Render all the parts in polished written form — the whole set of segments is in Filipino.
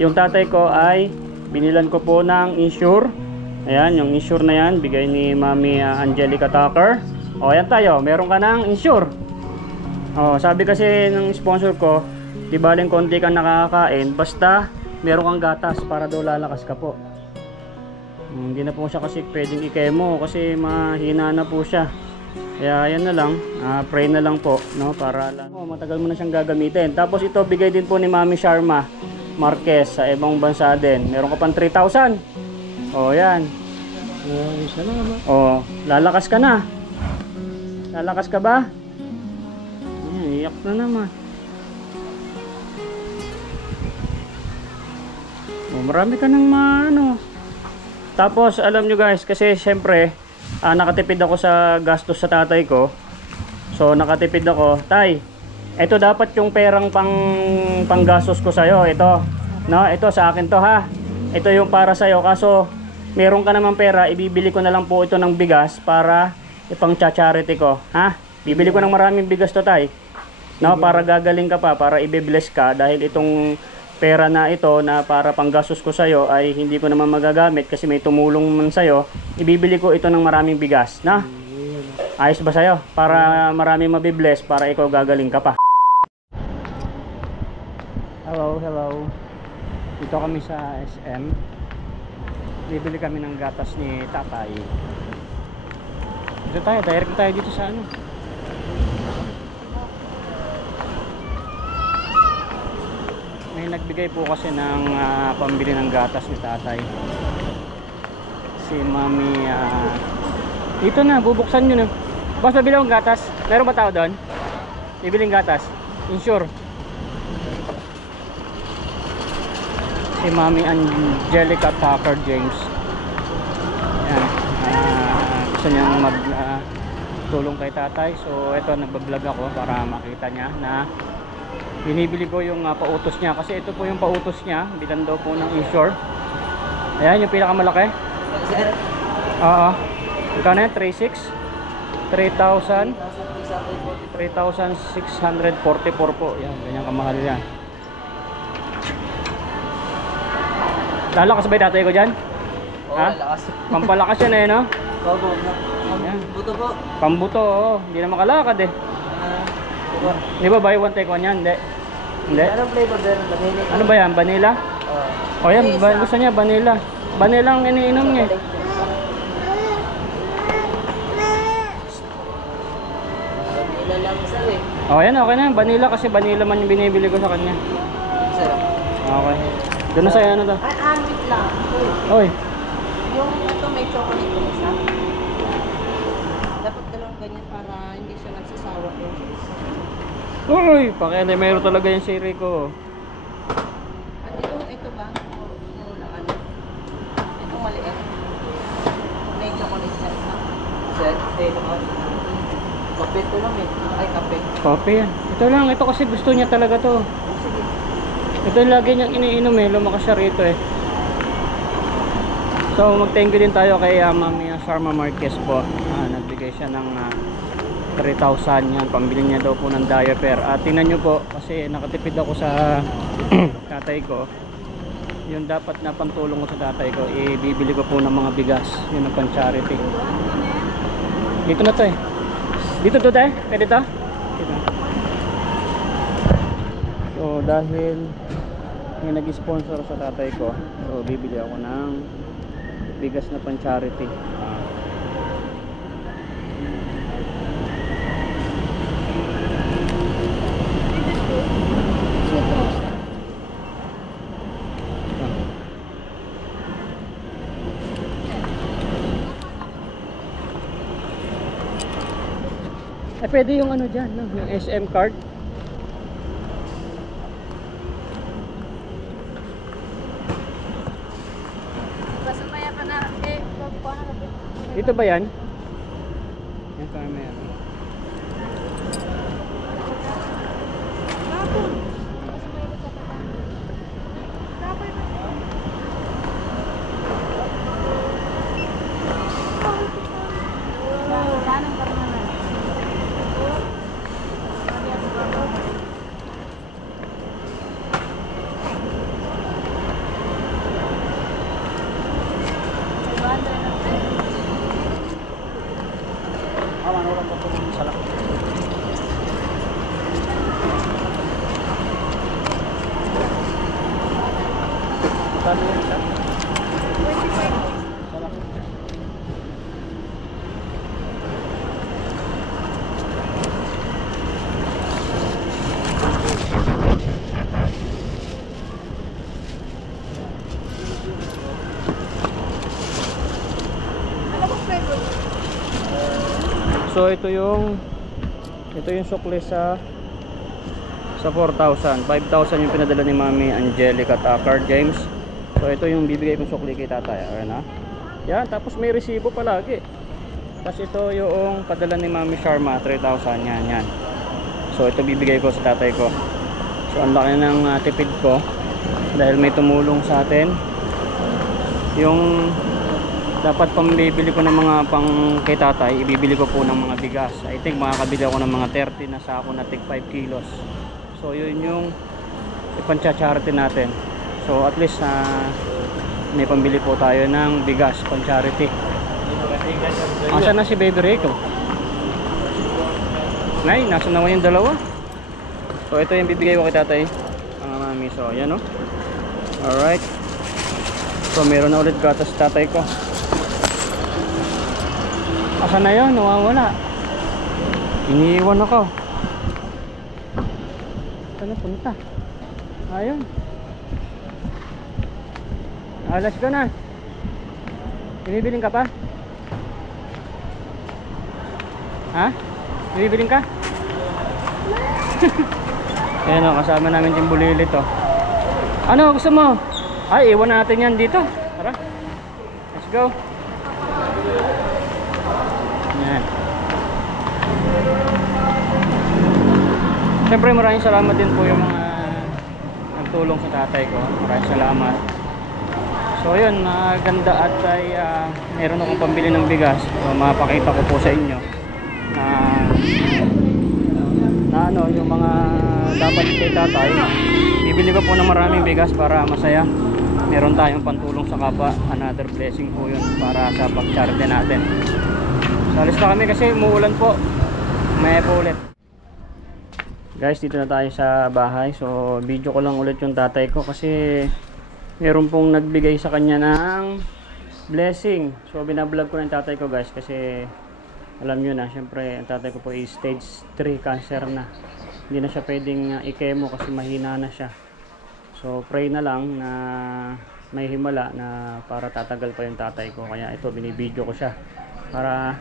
Yung tatay ko ay binilan ko po ng insure. Ayan, yung insure na yan, bigay ni Mami Angelica Tucker. O, ayan tayo, meron ka ng insure. O, sabi kasi ng sponsor ko, di baling konti kang nakakain, basta meron kang gatas para daw lalakas ka po. Hindi na po siya kasi pwedeng i-chemo kasi mahina na po siya. Kaya ayan na lang, pray na lang po, no, para lang. Matagal mo na siyang gagamitin. Tapos ito, bigay din po ni Mami Sharma Marquez sa ibang bansa din. Meron ka pang 3,000. O, yan. O, lalakas ka na. Lalakas ka ba? Iyak na naman. O, marami ka ng ano. Tapos, alam nyo guys, kasi syempre, nakatipid ako sa gastos sa tatay ko. So, nakatipid ako. Tay, ito dapat yung perang panggastos ko sa'yo. Ito, no? Ito sa akin to ha. Ito yung para sa'yo. Kaso, meron ka naman pera, ibibili ko na lang po ito ng bigas para ipang charity ko. Ha? Bibili ko ng maraming bigas to, tay. No, para gagaling ka pa, para i-bless ka dahil itong pera na ito na para panggastos ko sa'yo ay hindi ko naman magagamit kasi may tumulong man sa'yo. Ibibili ko ito ng maraming bigas. Na? Ayos ba sa'yo? Para maraming mabibless, para ikaw gagaling ka pa. Hello, hello. Dito kami sa SM. Bibili kami ng gatas ni tatay. Dito tayo, direct tayo dito sa ano. May nagbigay po kasi ng pambili ng gatas ni tatay. Si Mami, dito na, bubuksan nyo na. Boss, mabili akong gatas. Meron ba tao doon? Bibiling gatas. Insure. Si Mami Angelica Tucker James. Ayan. Gusto niyang tulong kay tatay. So ito, nagbablog ako para makita niya na binibili ko yung pautos niya. Kasi ito po yung pautos niya. Bilan daw po ng insure. Ayan yung pinakamalaki. Oo. Ito na yan, 3,600. 3,644 po. Yan, ganyan kamahal yan. Lalakas ba yung tatay ko dyan? Oo, ha? lalakas. Pampalakas yan eh, no? Oo, pambuto po. Pambuto, oo. Hindi na makalakad eh. Di ba buy one take one yan? Hindi. Hindi. Anong flavor din? Vanilla? Ano ba yan? Vanilla? Oo. O yan, gusto niya vanilla. Vanilla ang iniinom niya. Vanilla lang isa eh. O yan, okay na. Vanilla kasi vanilla man yung binibili ko sa kanya. Sarap. Okay. Doon na sa'yo ano to? Wait lang. Oy. Yung ito may chocolate yung isa. Dapat dalawang ganyan para hindi siya nagsasawa. Uy, pakialay, mayroon talaga yung siri ko. At ito ba? Wala ano. Ito maliit. May chocolate na isa. Set. Dito mo. Kape ito lang eh. Ay, kape. Kape yan. Ito lang, ito kasi gusto niya talaga to. Sige. Ito yung lagi niyang iniinom eh, lumakas siya rito eh. So mag-thank you din tayo kay Mami Sharma Marquez po. Nagbigay siya ng 3,000 yan, pambili niya daw po ng diaper. Tingnan nyo po, kasi nakatipid ako sa tatay ko. Yung dapat na pantulong ko sa tatay ko, ibibili ko po ng mga bigas. Yun ang pan-charity. Dito na to eh. Dito to tayo? Pwede to? Dito. So dahil may nag-sponsor sa tatay ko, so bibili ako ng bigas na pan-charity. Pwede yung ano dyan, no? Yung SM card. Pasumaya pa na. Dito ba yan? Yan pa meron. Magkano yung isa? 25. Sarap. Ano ba flavor? So ito yung sukli sa 4,000. 5,000 yung pinadala ni Mami Angelica Tucker James. So ito yung bibigay kong sukli kay tatay. Ayan ha. Yan, tapos may resibo palagi. Tapos ito yung padala ni Mami Sharma, 3,000. Yan. So ito bibigay ko sa tatay ko. So ang laki ng tipid ko dahil may tumulong sa atin. Yung dapat pambibili ko ng mga pang kay tatay, ibibili ko po ng mga bigas. I think makakabili ako ng mga 30 na sako na tig 5 kilos. So yun yung ipan-charity natin. So at least may pambili po tayo ng bigas pan-charity. Asan na si Baby Rico? Nay, nasa naman yung dalawa. So ito yung bibigay ko kay tatay, mga mami. So yan o. Alright. So meron na ulit gatas tatay ko. Asan na yun? Nawawala. Iniiwan ako. Saan na punta? Ayun. Alas ka na. Binibiling ka pa? Ha? Binibiling ka? Ayan o, kasama namin yung bulilit o. Ano gusto mo? Ay, iwan natin yan dito. Tara. Let's go. Yan. Siyempre maraming salamat din po yung mga nagtulong sa tatay ko. Maraming salamat. So yun, maganda at ay meron akong pambili ng bigas. So mapakita ko po sa inyo na ano yung mga dapat kay tatay. Bibili ko po ng maraming bigas para masaya. Meron tayong pantulong sa kapwa. Another blessing po yun para sa pag-charity natin. Salis na kami kasi umuulan po. May po ulit. Guys, dito na tayo sa bahay. So video ko lang ulit yung tatay ko kasi meron pong nagbigay sa kanya ng blessing. So binablog ko ng tatay ko guys kasi alam nyo na, syempre ang tatay ko po is stage 3 cancer na. Hindi na siya pwedeng i-chemo kasi mahina na siya. So pray na lang na may himala na para tatagal pa yung tatay ko. Kaya ito, binibideo ko siya para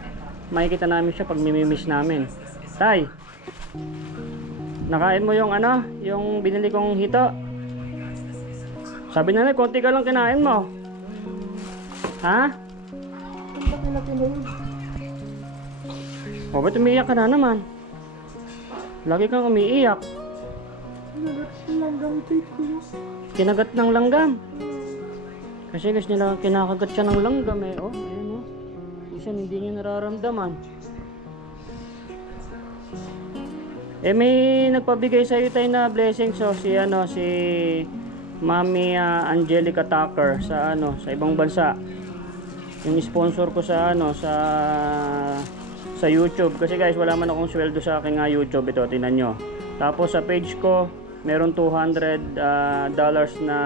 makikita namin siya pag mimimiss namin. Tay, nakain mo yung ano, yung binili kong hito? Sabi na konti ka lang kinain mo. Ha? O ba't umiiyak ka na naman? Lagi kang umiiyak. Kinagat ng langgam. Kasi gusto nila kinakagat siya ng langgam eh. Oh, ayun oh. Isa hindi niya nararamdaman. Eh may nagpabigay sa iyo tayo na blessing. So si ano, si Mami Angelica Tucker sa ano, sa ibang bansa. Yung sponsor ko sa ano, sa YouTube kasi guys wala man akong sweldo sa aking YouTube. Ito tingnan nyo. Tapos sa page ko meron $200 na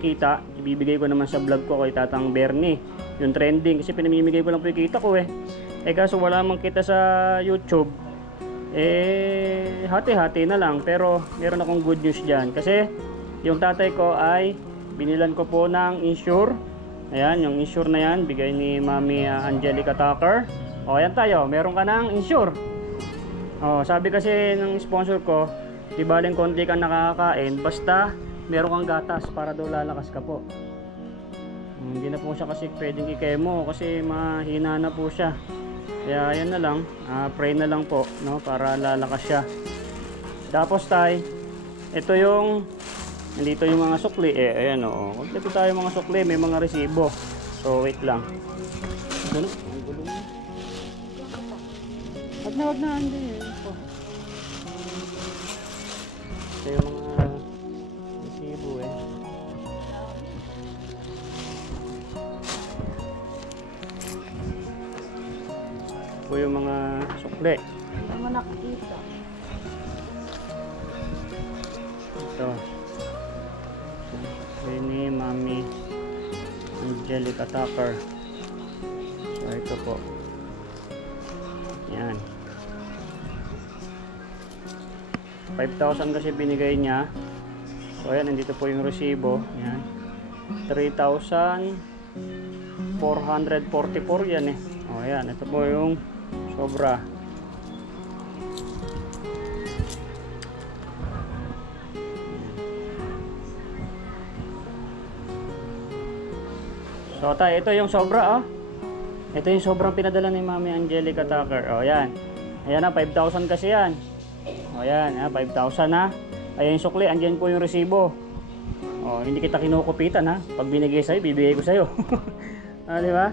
kita, ibibigay ko naman sa vlog ko kay Tatang Bernie yung trending kasi pinamimigay ko lang po yung kita ko eh kaso wala mang kita sa YouTube hati-hati na lang. Pero meron akong good news dyan kasi yung tatay ko ay binilan ko po ng insure. Ayan, yung insure na yan bigay ni Mami Angelica Tucker. O ayan tayo, meron ka ng insure. O sabi kasi ng sponsor ko, di baling konti kang nakakain basta meron kang gatas para daw lalakas ka po. Hindi na po siya kasi pwedeng i-chemo kasi mahina na po siya. Kaya ayan na lang, pray na lang po no, para lalakas siya. Tapos tay, ito yung nandito yung mga sukli ayan o. Kompleto tayo mga sukli, may mga resibo. So wait lang. Ano? Ang gulo mo. Wag na hindi oh. Ito yung mga resibo eh. Ito yung mga sukli. Hindi naman nakikita. Ito. ni Mami Angelica Tucker. So ito po. Yan. 5,000 kasi binigay niya. So ayan, nandito po yung resibo. Yan. 3,444 yan eh. O ayan, ito po yung sobra. So tayo, ito yung sobra oh. Ito yung sobrang pinadala ni Mami Angelica Tucker. O yan. Ayan na, 5,000 kasi yan. O yan, 5,000 na. Ayan yung sukli, andyan po yung resibo. O, hindi kita kinukupitan ha. Pag binigay sa'yo, bibigay ko sa'yo. Di ba?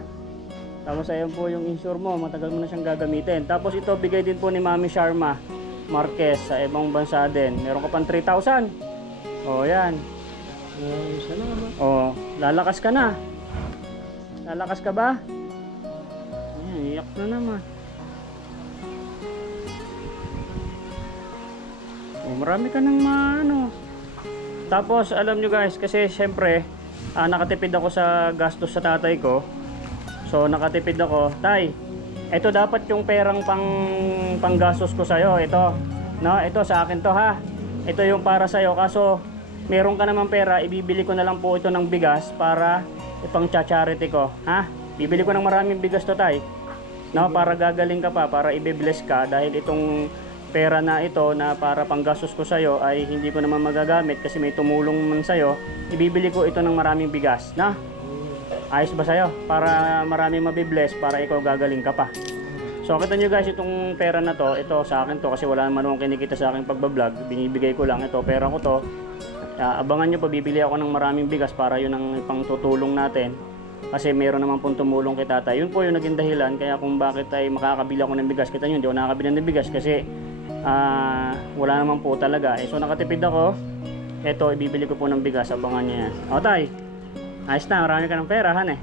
Tapos ayan po yung insure mo, matagal mo na siyang gagamitin. Tapos ito, bigay din po ni Mami Sharma Marquez sa ibang bansa din. Meron ka pang 3,000. O yan. Salamat. O, lalakas ka na. Lalakas ka ba? Ayan, iyak na naman. O, marami ka ng ano. Tapos, alam nyo guys, kasi syempre, nakatipid ako sa gastos sa tatay ko. So, nakatipid ako. Tay, ito dapat yung perang panggastos ko sa'yo. Ito, no? Ito sa akin to ha. Ito yung para sa'yo. Kaso, meron ka naman pera, ibibili ko na lang po ito ng bigas para ipang charity ko, ha? Bibili ko ng maraming bigas to, tay. No, para gagaling ka pa, para i-bless ka dahil itong pera na ito na para panggastos ko sa'yo ay hindi ko naman magagamit kasi may tumulong man sa'yo. Ibibili ko ito ng maraming bigas, na? Ayos ba sa'yo? Para maraming mabibless, para ikaw gagaling ka pa. So, kita nyo guys, itong pera na to, ito sa akin to kasi wala naman akong kinikita sa aking pagbablog. Binibigay ko lang ito, pera ko to. Abangan nyo pa, bibili ako ng maraming bigas para yun ang pangtutulong natin kasi meron naman pong tumulong kay tatay. Yun po yung naging dahilan kaya kung bakit ay makakabili ako ng bigas. Kita nyo, hindi ako nakakabili ng bigas kasi wala naman po talaga. So nakatipid ako, eto ibibili ko po ng bigas, abangan nyo yan. O tay, ayos na, marami ka ng pera han eh.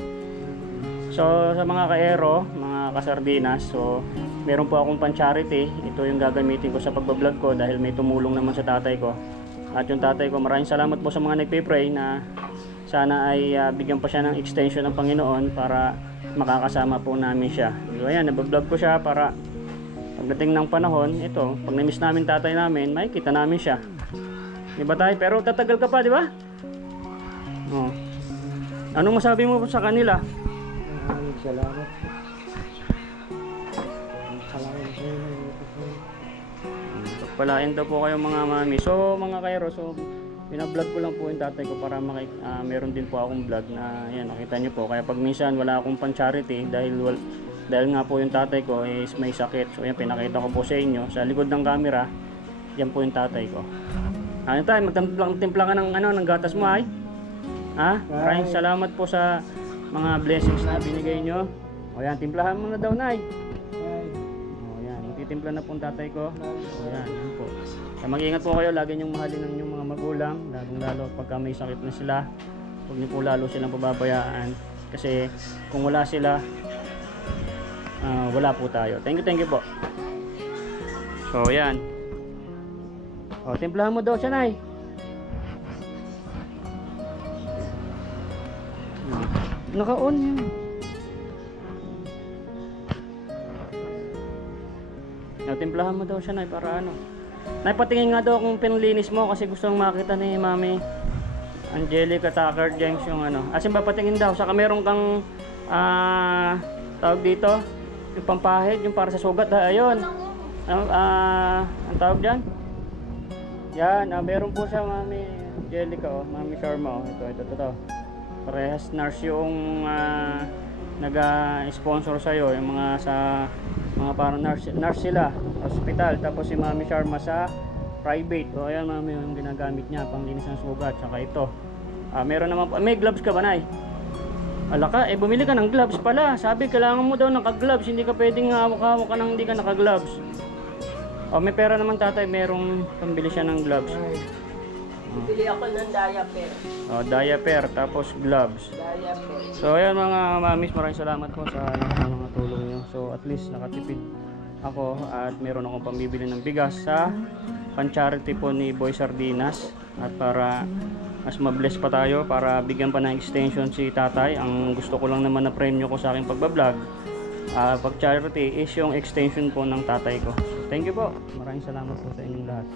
So sa mga ka-aero, mga kasardinas, so meron po akong pan-charity. Ito yung gagamitin ko sa pagbablog ko dahil may tumulong naman sa tatay ko. At yung tatay ko, maraming salamat po sa mga nagpe-pray na sana ay bigyan pa siya ng extension ng Panginoon para makakasama po namin siya. So ayan, nabag-vlog ko siya para pagdating ng panahon, ito, pag na-miss namin tatay namin, makikita namin siya. Diba tayo? Pero tatagal ka pa, di ba? Oh. Anong masabi mo sa kanila? Maraming salamat. Salamat sa inyo. Pagpalain daw po kayo mga mami. So mga kairo, so binablog ko lang po yung tatay ko para meron din po akong vlog na yan, nakita nyo po. Kaya pag minsan wala akong pan-charity dahil nga po yung tatay ko is may sakit. So yan, pinakita ko po sa inyo sa likod ng camera. Yan po yung tatay ko. Ano tayo, magtimpla ka ng gatas mo ay? Ha? Maraming salamat po sa mga blessings na binigay nyo. O yan, timplahan mo na daw, nay. O yan, magtitimpla na po ang tatay ko. O yan, yan po. Kaya mag-ingat po kayo, lagi nyong mahalin ang inyong mga magulang, lalo pagka may sakit na sila. Huwag niyo po lalo silang pababayaan. Kasi kung wala sila, wala po tayo. Thank you po. So yan. O, timplahan mo daw siya, nay. Naka-on yun. Timplahan mo daw siya, nay, para ano. Nay, patingin nga daw kung pinlinis mo kasi gusto nang makita ni Mami Angelica Tucker Jenks yung ano. Asin ba patingin daw? Saka meron kang tawag dito, yung pampahid, yung para sa sugat. Ayun. Ang tawag dyan? Yan, meron po siya Mami Angelica, oh, Mami Sharma, oh. Ito. Parehas nurse yung nag-sponsor sa'yo, yung mga mga parang nurse sila, hospital. Tapos si Mami Sharma sa private. O ayan Mami, yung ginagamit niya panglinis ng sugat. Tsaka ito, meron naman po, may gloves ka ba, nay? Ala ka, bumili ka ng gloves pala. Sabi, kailangan mo daw naka-gloves, hindi ka pwedeng hawak-hawak ka nang hindi ka naka-gloves. O may pera naman tatay, merong pambili siya ng gloves. Bili ako ng diaper. O, diaper, tapos gloves. Diaper. So ayan mga mamis, maraming salamat po sa mga tulong nyo. So at least nakatipid ako at meron akong pambibili ng bigas sa pan-charity po ni Boy Sardinas at para mas mabless pa tayo, para bigyan pa ng extension si tatay. Ang gusto ko lang naman na premyo ko sa aking pagbablog, pag charity is yung extension po ng tatay ko. So, thank you po. Maraming salamat po sa inyong lahat.